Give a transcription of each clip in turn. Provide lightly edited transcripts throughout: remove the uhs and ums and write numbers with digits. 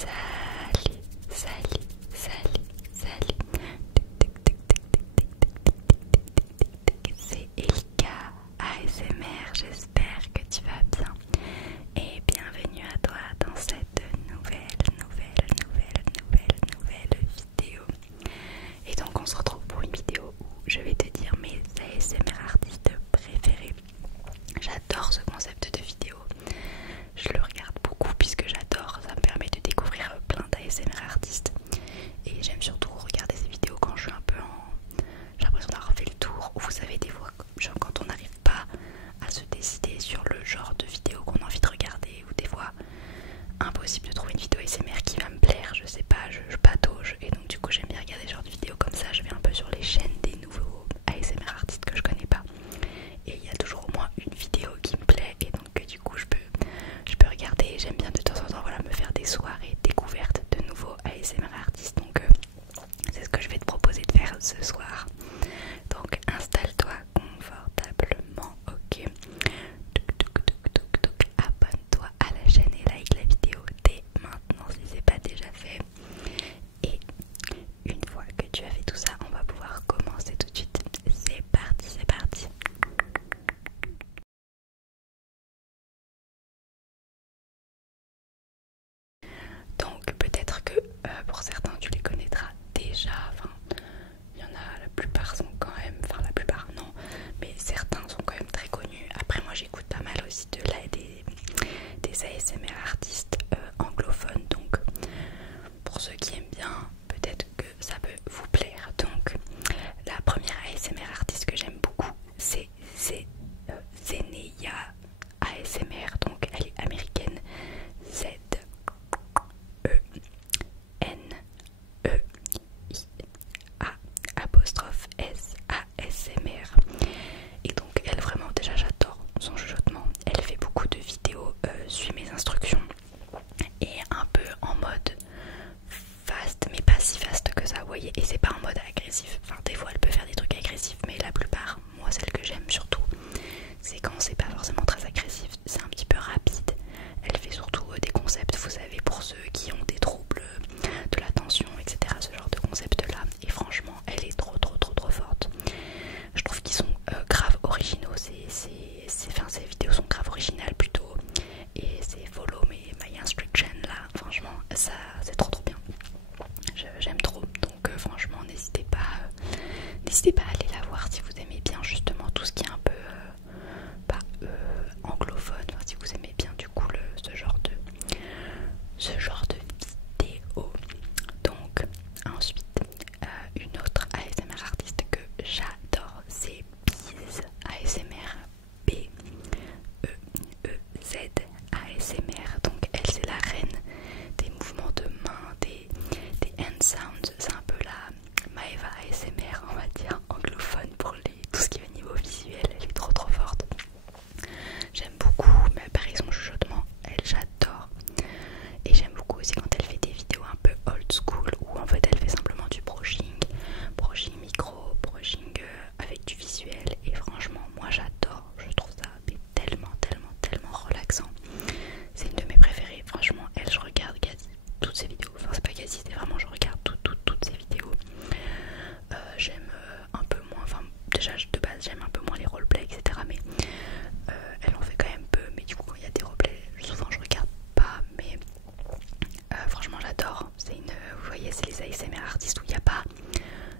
Salut, salut, salut, salut. C'est Elika ASMR, j'espère que tu vas bien. Et bienvenue à toi dans cette nouvelle vidéo. Et donc on se retrouve pour une vidéo où je vais te dire mes ASMR artistes préférés. J'adore ce concept de vidéo. Je le regarde beaucoup puisque j'adore, ça me permet de découvrir plein d'ASMR artistes. Et j'aime surtout regarder ces vidéos quand je suis un peu en... J'ai l'impression d'avoir fait le tour. Vous savez, des fois, genre quand on n'arrive pas à se décider sur le genre de vidéo qu'on a envie de regarder, ou des fois impossible de trouver une vidéo ASMR qui va me plaire, je sais pas, je patauge. Et donc du coup j'aime bien regarder ce genre de vidéos comme ça, je vais un peu sur les chaînes des nouveaux ASMR artistes que je connais pas. Et il y a toujours au moins une vidéo qui me plaît et donc du coup je peux regarder. J'aime bien de temps en temps me faire des soirées découvertes de nouveaux ASMR artistes. Donc c'est ce que je vais te proposer de faire ce soir. Donc installe-toi confortablement, ok. Abonne-toi à la chaîne et like la vidéo dès maintenant si c'est pas déjà fait. Et une fois que tu as fait tout ça, on va pouvoir commencer tout de suite. C'est parti, c'est parti. Donc peut-être que pour certains tu les connaîtras déjà, enfin il y en a, la plupart sont quand même, enfin la plupart non, mais certains sont quand même très connus. Après moi j'écoute pas mal aussi des ASMR artistes anglophones, donc pour ceux qui aiment bien, peut-être que ça peut vous plaire. Donc la première ASMR artiste que j'aime beaucoup c'est Zeneia ASMR, donc elle est américaine. Z-E-N-E-I-A''S-A-S-M-R. Et donc elle, vraiment, déjà j'adore son chuchotement. Elle fait beaucoup de vidéos, suit mes instructions, et un peu en mode fast, mais pas si fast que ça, vous voyez. Et c'est pas en mode agressif, enfin des fois elle peut faire des trucs agressifs, mais la plupart, moi celle que j'aime surtout, c'est quand c'est pas forcément très agressif, c'est un petit peu rapide. Elle fait surtout des concepts, vous savez, pour ceux qui ont des troubles de l'attention, etc. Ce genre de concept là. Et franchement, elle est trop forte. Je trouve qu'ils sont grave originaux. Ces vidéos sont grave originales plutôt. Et c'est follow my instruction là. Franchement, ça c'est trop bien. J'aime trop. Donc franchement, n'hésitez pas à aller la voir si vous aimez bien justement tout ce qui est un peu anglophone, enfin, si vous aimez bien du coup ce genre de vidéo. Donc ensuite une autre ASMR artiste que j'adore, c'est Biz ASMR, B-E-E-Z ASMR. Donc elle, c'est la reine des mouvements de main, des hand sounds. C'est un peu la Maeva ASMR, on va dire, anglophone pour tout ce qui est au niveau visuel. Elle est trop forte. J'aime beaucoup, mais pareil, son chuchotement, elle, j'adore. Et j'aime beaucoup aussi quand elle fait des vidéos un peu old school, où en fait elle fait simplement du brushing micro, brushing avec du visuel. Et franchement, moi j'adore, je trouve ça tellement relaxant. C'est une de mes préférées, franchement. Elle, je regarde quasi toutes ses vidéos, enfin c'est pas quasi, c'est vraiment je regarde toutes ses vidéos. J'aime un peu moins, enfin déjà de base j'aime un peu moins les roleplays, etc. Mais elle en fait quand même peu, mais du coup quand il y a des roleplays, souvent je regarde pas. Mais franchement j'adore. Vous voyez, c'est les ASMR artistes où il n'y a pas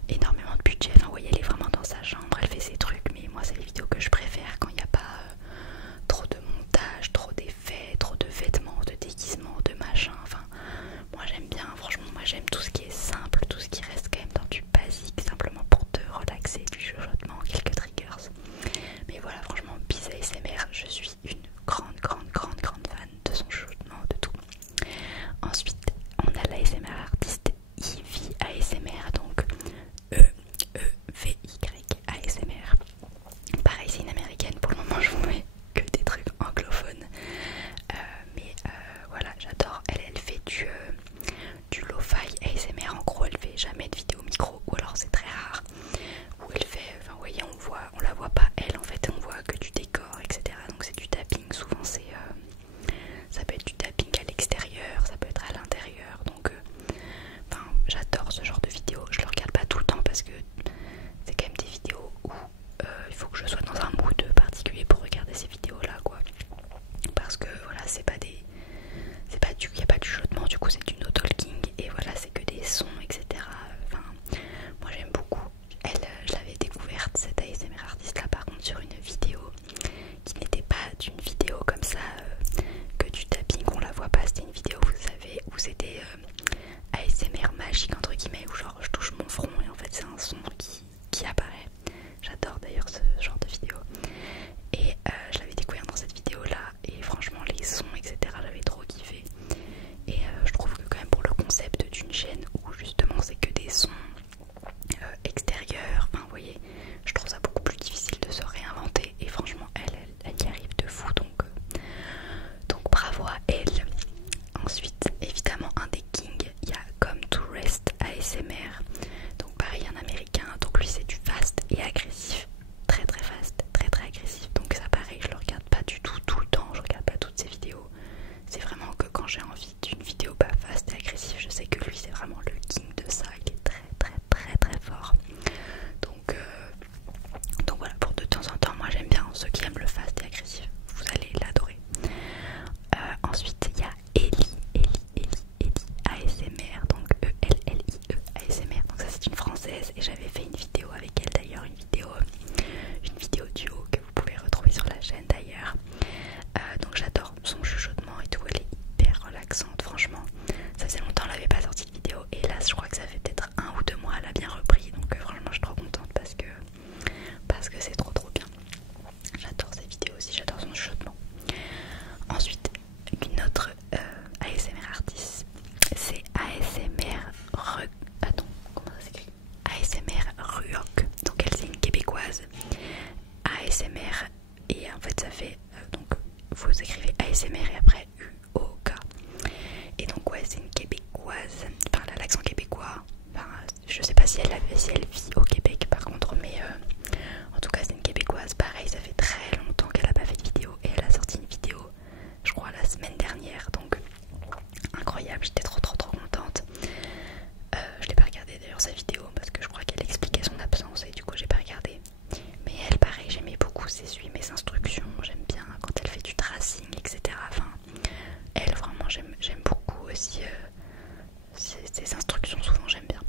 énormément de budget. Enfin vous voyez, elle est vraiment dans sa chambre, elle fait ses trucs. Mais moi c'est les vidéos que je préfère quand il n'y a pas trop de montage, trop d'effets, trop de vêtements, de déguisements, de machin. Enfin moi j'aime bien, franchement moi j'aime tout ce qui est simple, tout ce qui reste quand même dans du basique, simplement pour te relaxer, du chuchotement, quelques triggers. Mais voilà, franchement Biz ASMR, je suis une grande fan de son chuchotement, de tout. Ensuite on a l'ASMR artiste Ivy ASMR, donc E-E-V-Y ASMR. Pareil, c'est une américaine, si elle vit au Québec par contre, mais en tout cas c'est une québécoise. Pareil, ça fait très longtemps qu'elle a pas fait de vidéo et elle a sorti une vidéo je crois la semaine dernière, donc incroyable, j'étais trop contente. Je l'ai pas regardé d'ailleurs sa vidéo parce que je crois qu'elle expliquait son absence et du coup j'ai pas regardé. Mais elle, pareil, j'aimais beaucoup suit mes instructions, j'aime bien quand elle fait du tracing, etc. Enfin, elle, vraiment, j'aime beaucoup aussi ses instructions, souvent j'aime bien.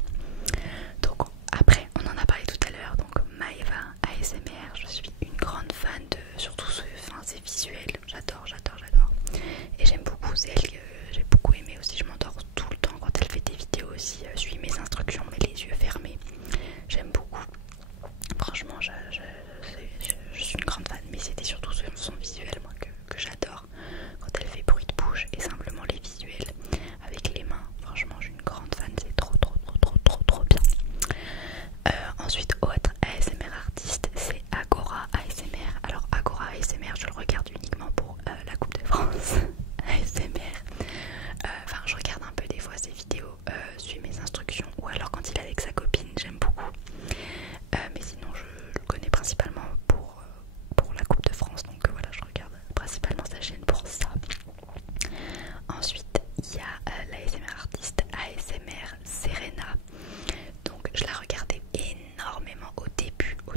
Donc après, on en a parlé tout à l'heure, donc Maeva ASMR, je suis une grande fan de surtout ses visuels, j'adore. Et j'aime beaucoup, c'est elle que j'ai beaucoup aimé aussi, je m'endors tout le temps quand elle fait des vidéos aussi, suis mes instructions mais les yeux fermés, j'aime beaucoup. Franchement, je suis une grande fan, mais c'était surtout son visuel moi que j'adore. Quand elle fait bruit de bouche et simplement les visuels avec les mains, franchement je suis une grande fan, c'est trop bien. Ensuite, autre ASMR artiste, c'est Agora ASMR. Alors Agora ASMR, je le regarde uniquement pour la Coupe de France ASMR. Enfin, je regarde un peu des fois ses vidéos, suis mes instructions, ou alors quand il est avec sa copine, j'aime beaucoup. Mais sinon, je le connais principalement pour la Coupe de France, donc voilà, je regarde principalement sa chaîne pour ça. Ensuite, il y a l'ASMR artiste ASMR Serena. Donc je la regardais énormément au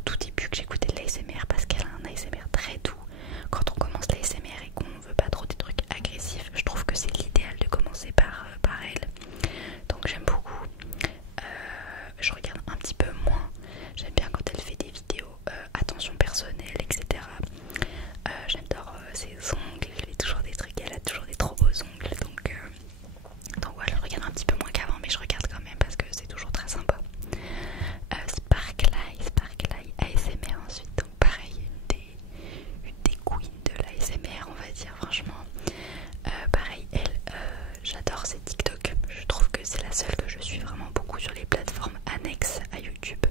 tout début que j'écoutais de l'ASMR parce qu'elle a un ASMR très doux. Quand on commence l'ASMR et qu'on veut pas trop des trucs agressifs, je trouve que c'est l'idéal de commencer par elle. Donc j'aime beaucoup. Je regarde un petit peu moins. J'aime bien quand elle fait des vidéos attention personnelle, etc. J'adore ses ongles, elle fait toujours des trucs, elle a toujours des trop beaux ongles. Donc voilà, je regarde un petit peu moins qu'avant, mais je regarde quand même parce que c'est toujours très sympa. Sparkly ASMR ensuite, donc pareil, une des queens de l'ASMR on va dire, franchement. Pareil, elle, j'adore ses TikTok, je trouve que c'est la seule que je suis vraiment beaucoup sur les plateformes annexes à YouTube.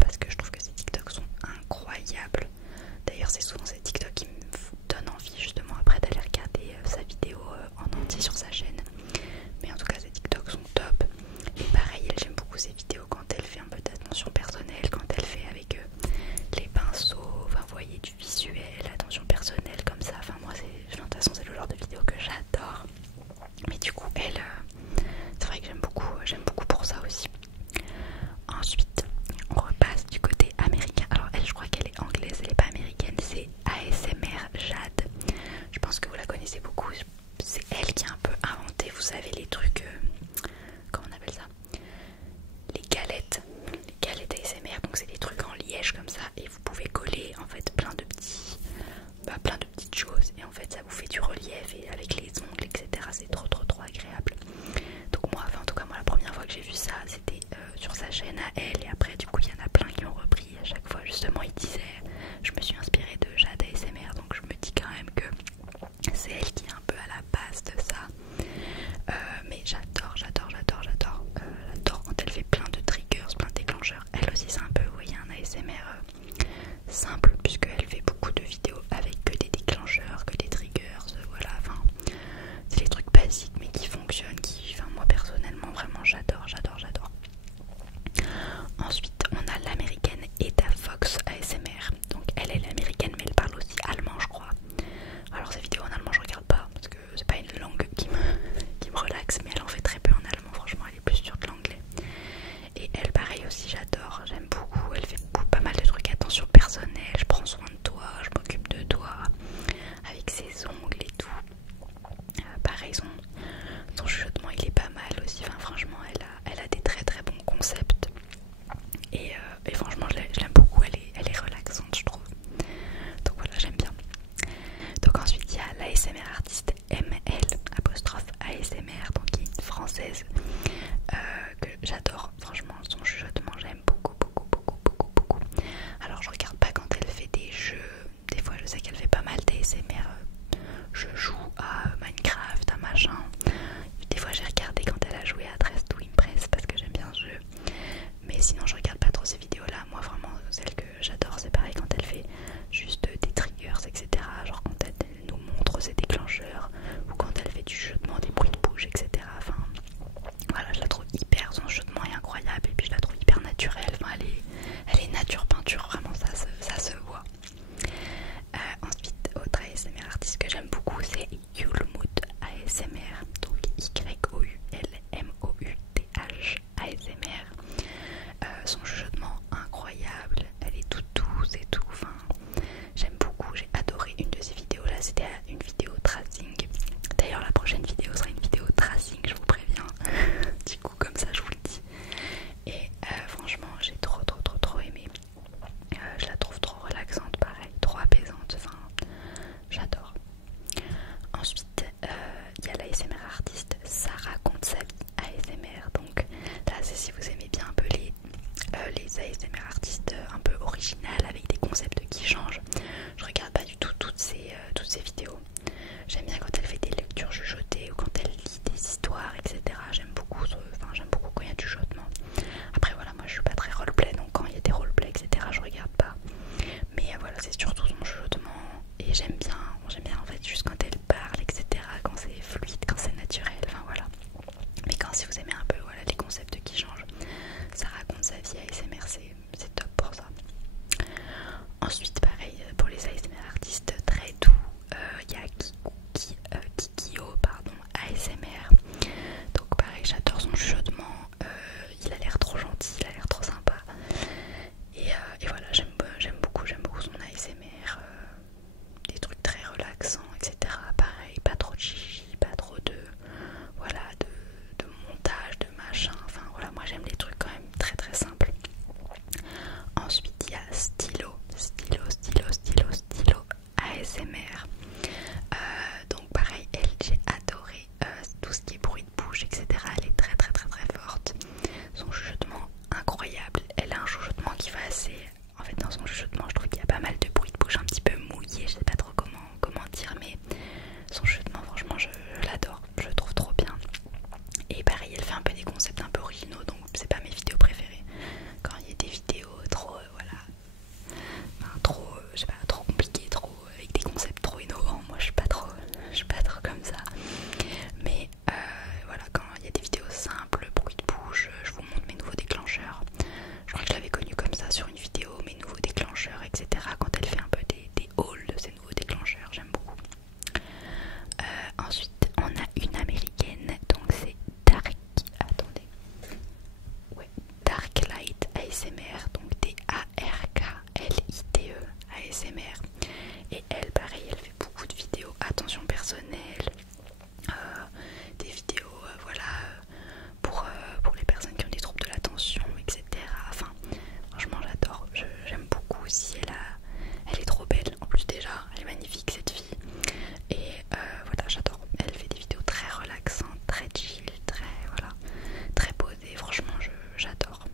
Parce que je trouve que ses TikTok sont incroyables. D'ailleurs c'est souvent ces TikTok qui me donnent envie justement après d'aller regarder sa vidéo en entier sur sa chaîne. Mais en tout cas ses TikTok sont top. Et pareil, j'aime beaucoup ses vidéos quand elle fait un peu d'attention personnelle, quand elle fait avec les pinceaux, enfin vous voyez, du visuel, attention personnelle comme ça. Enfin moi de toute façon c'est le genre de vidéo que j'adore. Mais du coup elle, c'est vrai que j'aime beaucoup pour ça aussi. Ensuite on repasse du côté américain. Alors elle, je crois qu'elle est anglaise, elle n'est pas américaine, c'est ASMR Jade. Je pense que vous la connaissez beaucoup. C'est elle qui a un peu inventé, vous savez, les trucs, comment on appelle ça, les galettes ASMR. Donc c'est des trucs en liège comme ça et vous pouvez coller en fait plein de petites choses et en fait ça vous fait du relief et avec les ongles, etc. C'est trop agréable. Donc moi, enfin en tout cas moi la première fois que j'ai vu ça c'était sur sa chaîne à elle, et après du coup il y en a plein qui ont repris. À chaque fois justement ils disaient, je me suis inspirée de Jade ASMR, donc je me dis quand même que c'est elle qui est un peu à la base de ça. chuchotements, il a l'air trop gentil, il a l'air trop sympa. Et voilà, j'aime beaucoup son ASMR, des trucs très relaxants, etc. Pareil, pas trop de chichi, pas trop de, voilà, de montage, de machin, enfin voilà, moi j'aime les trucs quand même très très simples. Ensuite il y a Stylo ASMR. Donc pareil, elle, j'ai adoré tout ce qui est bruit de bouche, etc. Elle est très très très très forte. Son chuchotement incroyable. Elle a un chuchotement qui va assez... En fait dans son chuchotement je trouve qu'il y a pas mal de bruit de bouche un petit peu mouillé. Je sais pas trop comment dire, mais son chuchotement franchement je l'adore. Je le trouve trop bien. Et pareil, elle fait un peu des concepts un peu originaux, donc c'est pas mes vidéos préférées. Quand il y a des vidéos trop, voilà, enfin, trop, je sais pas, trop compliquées, trop avec des concepts trop innovants, moi je suis pas trop comme ça. Mais voilà, quand il y a des vidéos simples, bruit de bouche, je vous montre mes nouveaux déclencheurs. Je crois que je l'avais connue comme ça sur une vidéo, mes nouveaux déclencheurs, etc. Quand elle fait un peu des hauls de ces nouveaux déclencheurs, j'aime beaucoup. Ensuite, on a une américaine, donc c'est Dark. Attendez. Ouais, Dark Light ASMR, donc DARKLITE ASMR. Et elle, pareil, elle fait beaucoup de vidéos attention personnelle, des vidéos, voilà, pour les personnes qui ont des troubles de l'attention, etc. Enfin, franchement, j'adore. J'aime beaucoup aussi. Elle est trop belle. En plus, déjà, elle est magnifique cette fille. Et voilà, j'adore. Elle fait des vidéos très relaxantes, très chill, très posées. Franchement, j'adore.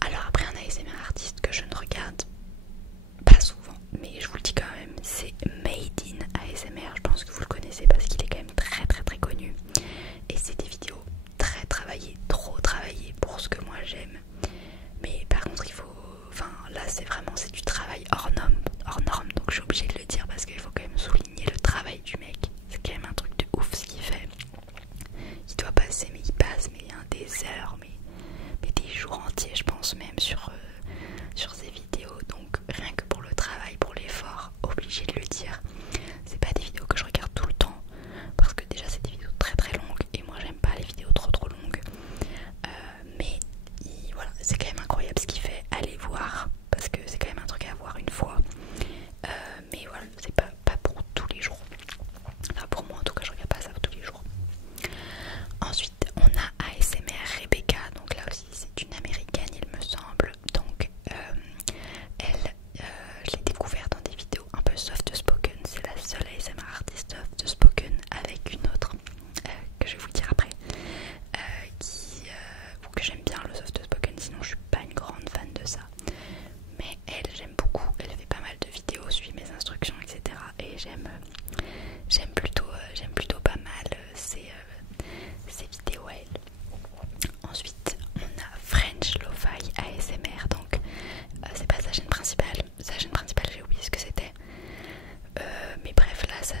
Alors après, un ASMR artiste que je ne regarde pas souvent, mais je vous le dis quand même, c'est Made in ASMR. Je pense que vous le connaissez parce qu'il est quand même très très très connu. Et c'est des vidéos très travaillées, trop travaillées pour ce que moi j'aime. Mais par contre, il faut... Enfin, là c'est du travail hors norme, donc je suis obligée de le dire parce qu'il faut quand même souligner le travail du mec. C'est quand même un truc de ouf ce qu'il fait. Il doit passer, mais il passe des heures, mais des jours entiers, je pense même sur ces vidéos. Donc rien que pour le travail, pour l'effort, obligé de le dire. C'est pas des vidéos que je regarde tout le temps parce que déjà c'est des vidéos très très longues et moi j'aime pas les vidéos trop longues. Mais voilà, c'est quand même incroyable ce qu'il fait. Allez voir parce que c'est quand même un truc à voir une fois. Mais voilà, c'est pas pour tous les jours. Enfin pour moi en tout cas, je regarde pas ça tous les jours. Ensuite on a ASMR Rebecca, donc là aussi c'est une américaine il me semble. Donc elle, je l'ai découverte dans des vidéos un peu soft spoken. C'est la seule ASMR artiste soft spoken avec une autre que je vais vous dire après, que j'aime bien le soft spoken, sinon je suis pas une grande fan de ça. Mais elle, j'aime beaucoup, elle fait pas mal de vidéos, suit mes instructions, etc. Et j'aime plutôt pas mal ses vidéos à elle. Ensuite, on a French Lo-Fi ASMR, donc c'est pas sa chaîne principale. Sa chaîne principale, j'ai oublié ce que c'était. Mais bref, là, c'est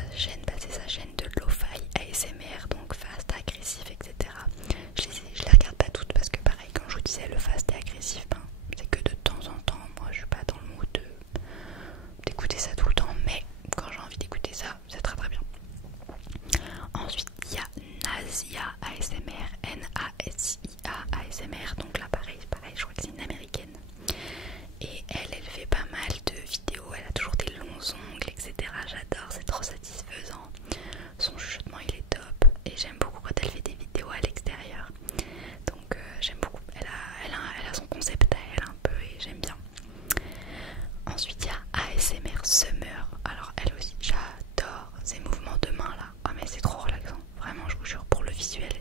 sa chaîne de Lo-Fi ASMR, donc fast, agressif, etc. Je les regarde pas toutes parce que pareil, comme je vous disais, le fast et agressif, ben, c'est que de temps en temps. Moi, je suis pas dans le mood d'écouter ça tout le temps, mais quand j'ai envie d'écouter ça, c'est très très bien. Ensuite, il y a Nasia ASMR, Nasia ASMR, donc là pareil, je crois que c'est une américaine. Et elle fait pas mal de vidéos, elle a toujours des longs ongles, etc. J'adore, c'est trop satisfaisant. Son chuchotement il est top et j'aime beaucoup quand elle fait des vidéos à l'extérieur. Donc j'aime beaucoup, elle a son concept à elle un peu et j'aime bien. Ensuite il y a ASMR Summer. Alors elle aussi j'adore ces mouvements de main là. Oh mais c'est trop relaxant, vraiment je vous jure, pour le visuel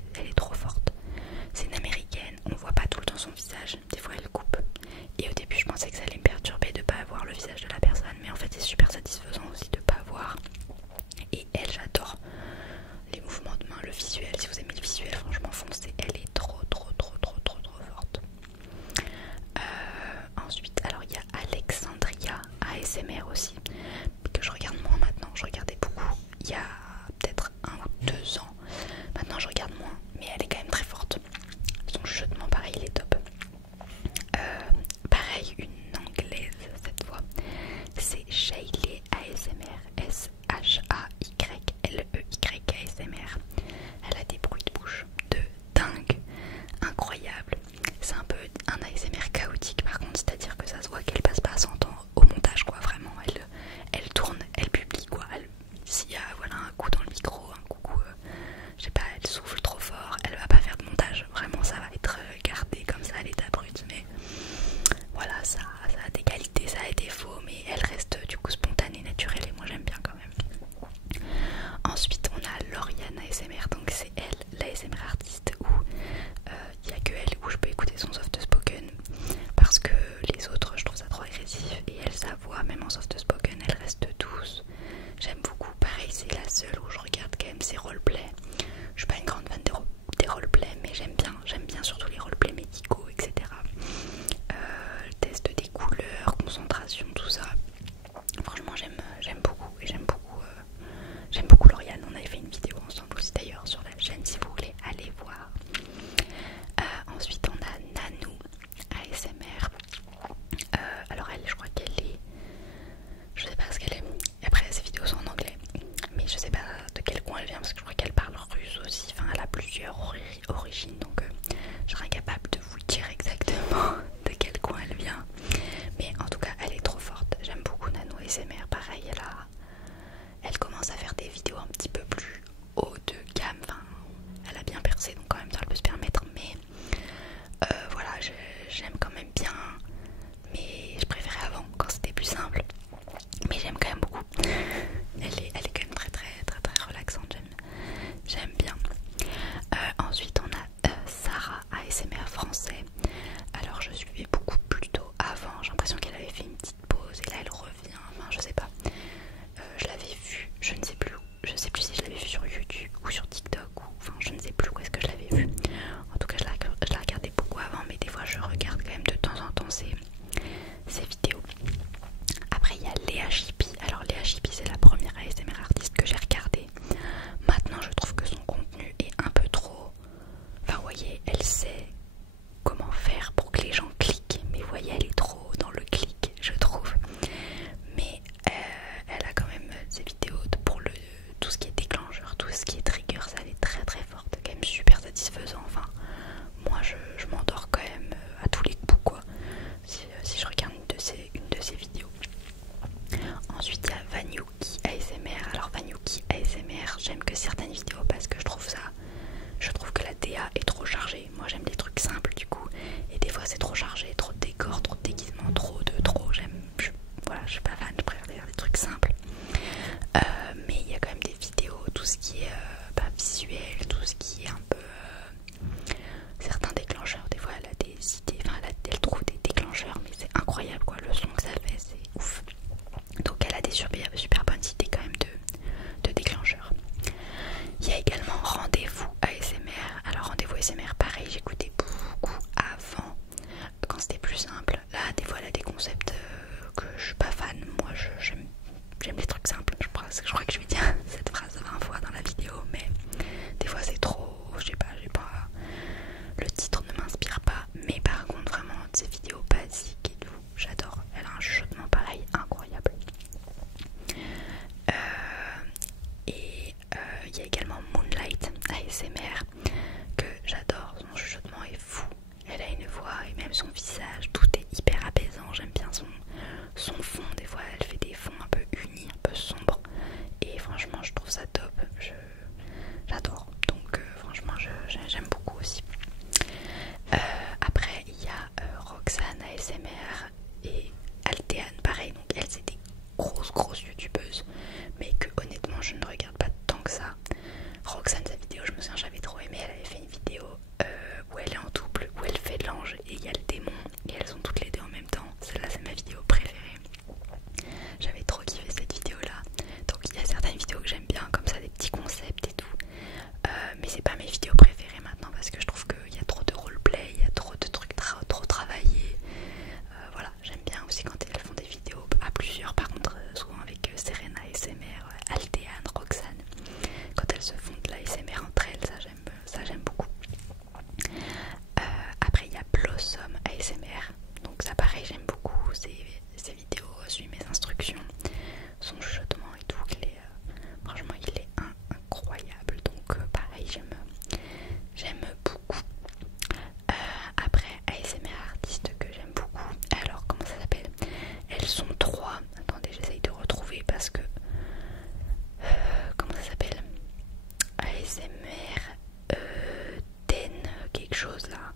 quelque chose là.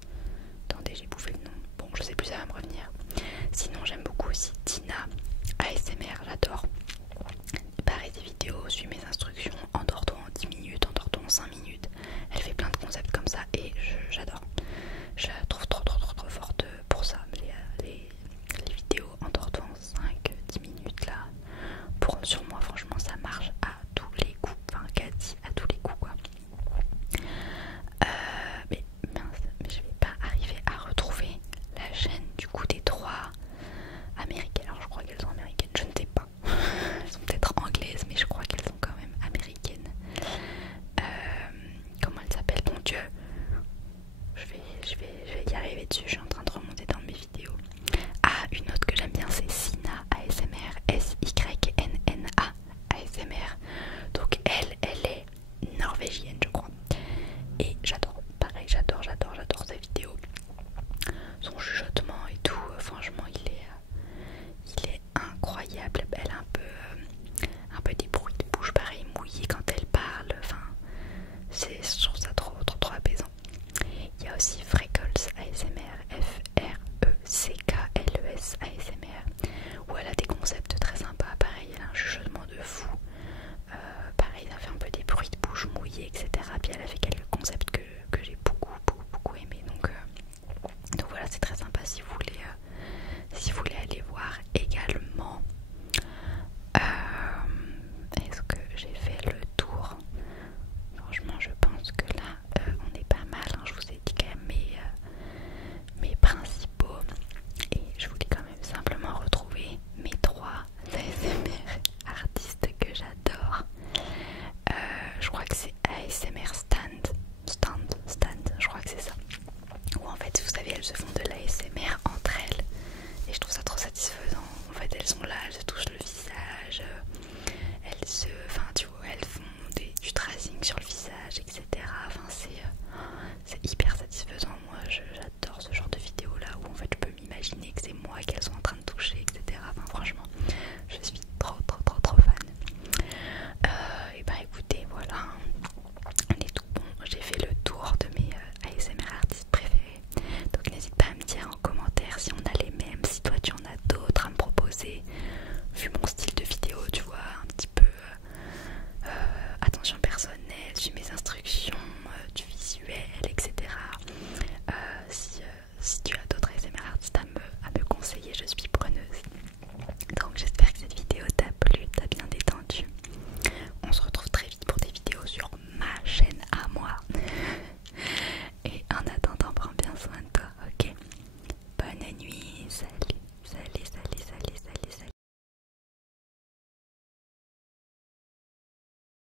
Attendez, j'ai bouffé le nom. Bon, je sais plus, ça va me revenir. Sinon, j'aime beaucoup aussi Tina ASMR, j'adore. Pareil, des vidéos, suis mes instructions, endors-toi en 10 minutes, endors-toi en 5 minutes. Elle fait plein de concepts comme ça et j'adore. Je la trouve trop forte pour ça. Les vidéos endors-toi en 5-10 minutes là, sur moi, franchement, ça marche à tous les coups. Enfin, quasi à tous les coups quoi. Mais mince, mais je vais pas arriver à retrouver la chaîne du coup des 3 américaines. Alors je crois qu'elles sont américaines, je ne sais pas. Elles sont peut-être anglaises, mais je crois qu'elles sont quand même américaines. Comment elles s'appellent? Mon Dieu, je vais y arriver dessus. Je suis en